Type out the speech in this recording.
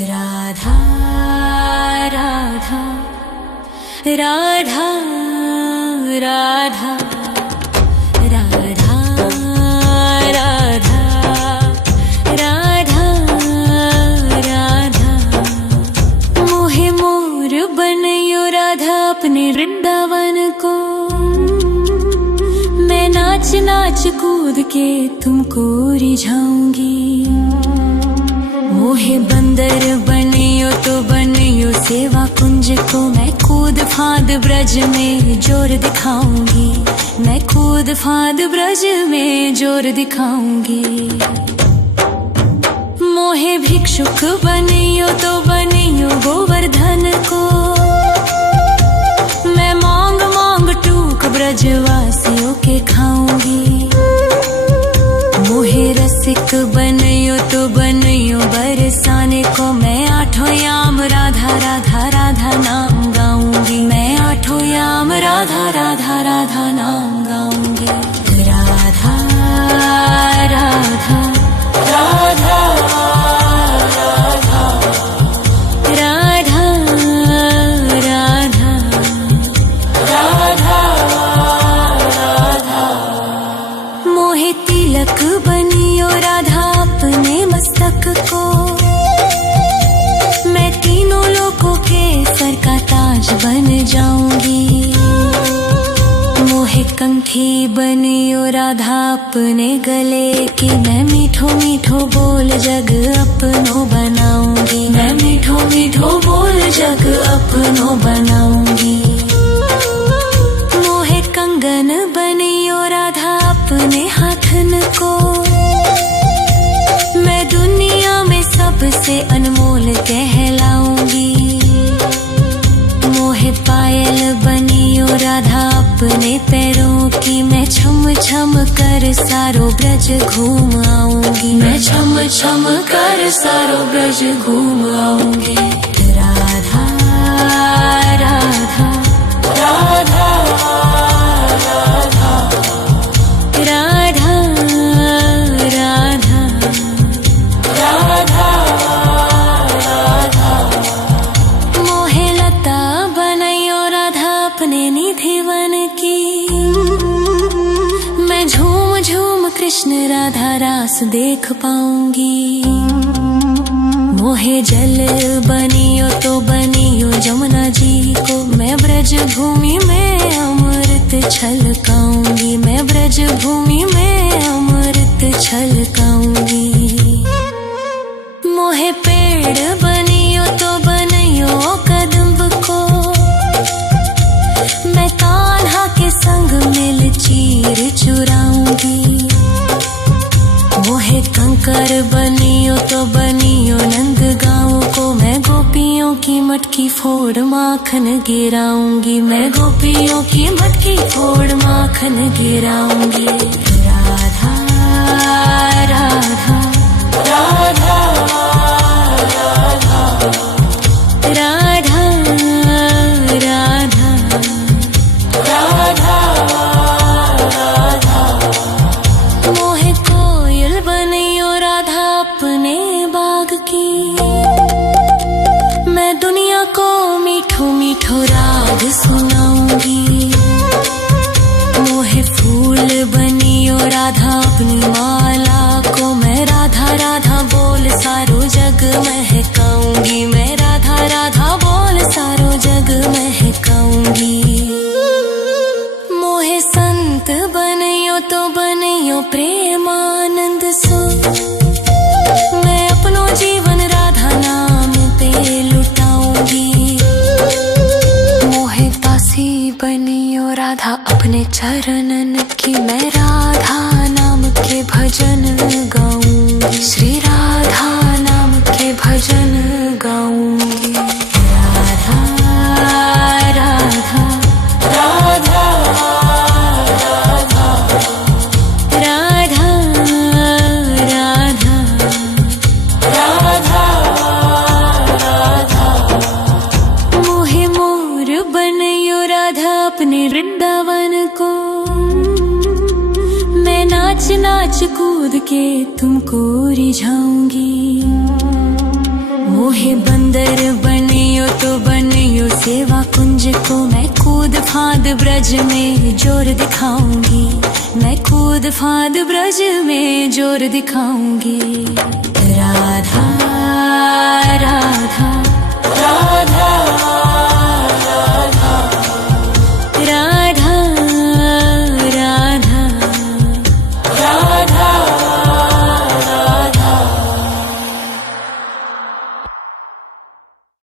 राधा राधा राधा राधा राधा राधा राधा राधा मोहे मोर बनयो राधा अपने वृंदावन को। मैं नाच नाच कूद के तुमको रिझाऊंगी। मोहे बंदर बनियो तो बनियो सेवा कुंज को। मैं कूद फांद ब्रज में जोर दिखाऊंगी। मैं कूद फांद ब्रज में जोर दिखाऊंगी। मोहे भिक्षुक बनियो तो बनियो गोवर्धन को। मैं मांग मांग टूक ब्रजवासियों के खाऊंगी। मोहे रसिक बनियो तो बनियो बरसाने को। मैं आठों याम राधा राधा राधा नाम गाऊंगी। मैं आठों याम राधा राधा राधा नाम गाऊंगी। राधा राधा राधा राधा राधा राधा राधा मोहे तिलक बनियो राधा अपने मस्तक को। मैं तीनों लोगों के सर का ताज बन जाऊंगी। मोहे कंठी बनियो राधा अपने गले की। मैं मीठो मीठो बोल जग अपनो बनाऊंगी। मैं मीठो मीठो बोल जग अपनो बनाऊंगी। मोहे कंगन बनियो राधा अपने हाथन को। मैं दुनिया में सबसे अनमोल कहलाऊंगी। मोहे पायल बनियो राधा अपने पैरों की। मैं छम छम कर सारो ब्रज घूम आऊंगी। मैं छम छम कर सारो ब्रज घूम आऊंगी। राधा राधा राधा राधा राधा राधा राधा राधा मोहे लता बनयो राधा अपने निधिवन की। मैं झूम झूम कृष्ण राधा रास देख पाऊंगी। मोहे जल बनियो तो बनियो जमुना जी को। मैं ब्रज भूमि में अमृत छलकाऊंगी। मैं ब्रज भूमि में अमृत छलकाऊंगी। मोहे पेड़ बनियो तो बनियो कदम्ब को। मैं कान्हा के संग मिल चीर चुराऊंगी। मोहे कंकर बनियो तो बनियो नंद गाँव को। मैं गोपियों की मटकी फोड़ माखन गिराऊंगी। मैं गोपियों की मटकी फोड़ माखन गिराऊंगी। राधा राधा राधा राधा राधा राधा राधा राधा मोहे कोयल बनियो राधा अपने बाग की। मैं दुनिया को मीठो मीठो राग सुनाऊंगी। मोहे फूल बनियो राधा अपनी माला को। मैं राधा राधा बोल सारो जग महकाऊंगी। मैं राधा राधा बोल सारो जग महकाऊंगी। मोहे संत बनियो तो बनियो प्रेमानंद सो। मैं अपनो जीवन राधा नाम पे लुटाऊंगी। मोहे दासी बनियो राधा अपने चरणन की। मैं राधा नाम के भजन गाऊंगी। श्री राधा नाम के भजन गाऊंगी। राधा राधा राधा राधा राधा राधा राधा राधा मोहे मोर बनयो राधा अपने वृंदावन को। मैं नाच नाच कूद के तुमको रिझाऊंगी। मोहे बंदर बनियो तो बनियो सेवा कुंज को, मैं कूद फांद ब्रज में जोर दिखाऊंगी, मैं कूद फांद ब्रज में जोर दिखाऊंगी। राधा राधा